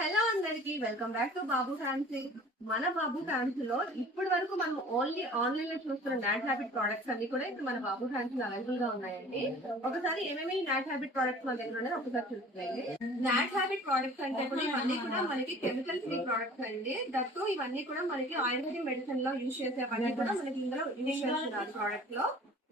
Hello అందరికి welcome back to Babu fancy. మన బాబు fancy లో ఇప్పటి వరకు మనం ఓన్లీ ఆన్లైన్ లో చూస్తున్న నాట్ హ్యాబిట్ ప్రొడక్ట్స్ అన్ని కూడా ఇప్పుడు మన బాబు ఫ్యాన్సీ అవైలబుల్ గా ఉన్నాయండి. ఒకసారి ఏమేమి నాట్ హ్యాబిట్ ప్రొడక్ట్స్ మన దగ్గర ఉన్నాయి ఒకసారి చూస్తున్నాయి. నాట్ హ్యాబిట్ ప్రొడక్ట్స్ అంటే కూడా ఇవన్నీ కూడా మనకి కెమికల్ ఫ్రీ ప్రొడక్ట్స్ అండి. దట్టు ఇవన్నీ కూడా మనకి ఆయుర్వేదిక్ మెడిసిన్ లో యూజ్ చేసేవన్నీ కూడా మనకి ఇందులో యూజ్ చేస్తున్నారు ప్రోడక్ట్ లో.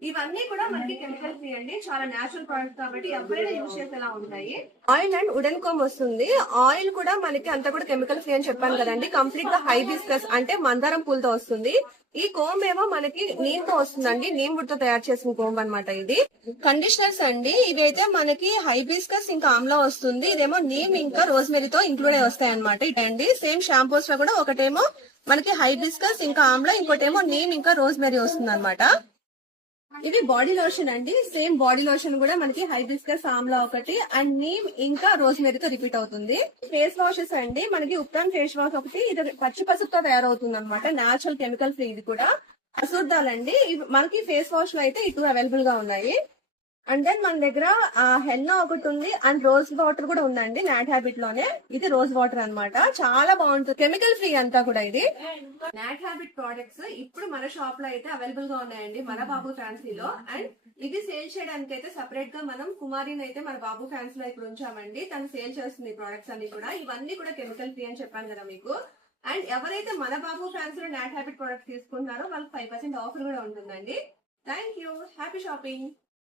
ఇవన్నీ కూడా మనకి కెమికల్ ఫ్రీ అండి, చాలా నేచురల్ ప్రొడక్ట్స్ కాబట్టి ఎవరైనా యూజ్ చేసేలా ఉంటాయి. ఆయిల్ అండ్ వుడెన్ కోమ్ వస్తుంది. ఆయిల్ కూడా మనకి అంతా కూడా కెమికల్ ఫ్రీ అని చెప్పాను కదండి. కంప్లీట్ గా హైబిస్కస్ అంటే మందారం పూలతో వస్తుంది. ఈ కోమ్ ఏమో మనకి నీమ్ తో వస్తుందండి, నీమ్ వుడ్ తో తయారు చేసిన కోమ్ అనమాట. ఇది కండిషనర్స్ అండి. ఇవైతే మనకి హైబిస్కస్ ఇంకా ఆమ్లా వస్తుంది. ఇదేమో నీమ్ ఇంకా రోజ్మెరీతో ఇంక్లూడ్ అయి వస్తాయి అనమాట. ఇటండి సేమ్ షాంపూస్ లో కూడా ఒకటేమో మనకి హైబిస్కస్ ఇంకా ఆమ్లా, ఇంకోటేమో నీమ్ ఇంకా రోజ్మెరీ వస్తుంది అనమాట. ఇవి బాడీ లోషన్ అండి. సేమ్ బాడీ లోషన్ కూడా మనకి హైబిస్కస్ ఆమ్లా ఒకటి అండ్ నీమ్ ఇంకా రోజ్మెరీతో రిపీట్ అవుతుంది. ఫేస్ వాషెస్ అండి, మనకి ఉప్తాన్ ఫేస్ వాష్ ఒకటి, ఇది పచ్చి పసుపుతో తయారవుతుంది అనమాట. Natural chemical free. ఇది కూడా అశుద్ధాలండి. మనకి ఫేస్ వాష్ లో అయితే ఇటు అవైలబుల్ గా ఉన్నాయి. అండ్ దెన్ మన దగ్గర హెన్నా ఒకటి ఉంది అండ్ రోజ్ వాటర్ కూడా ఉందండి. నాట్ హ్యాబిట్ లోనే ఇది రోజ్ వాటర్ అన్నమాట. చాలా బాగుంటుంది, కెమికల్ ఫ్రీ అంతా కూడా. ఇది నాట్ హ్యాబిట్ ప్రోడక్ట్స్ ఇప్పుడు మన షాప్ లో అయితే అవైలబుల్ గా ఉన్నాయండి, మన బాబు ఫ్యాన్సీలో. అండ్ ఇది సేల్ చేయడానికి అయితే సెపరేట్ గా మనం కుమారిని అయితే మన బాబు ఫ్యాన్సీ లో ఇప్పుడు ఉంచామండి. తను సేల్ చేస్తుంది ప్రోడక్ట్స్ అన్ని కూడా. ఇవన్నీ కూడా కెమికల్ ఫ్రీ అని చెప్పాను కదా మీకు. అండ్ ఎవరైతే మన బాబు ఫ్యాన్సీ లో నాట్ హ్యాబిట్ ప్రోడక్ట్స్ తీసుకుంటున్నారో వాళ్ళకి 5% ఆఫర్ కూడా ఉంటుందండి. Thank you, happy shopping.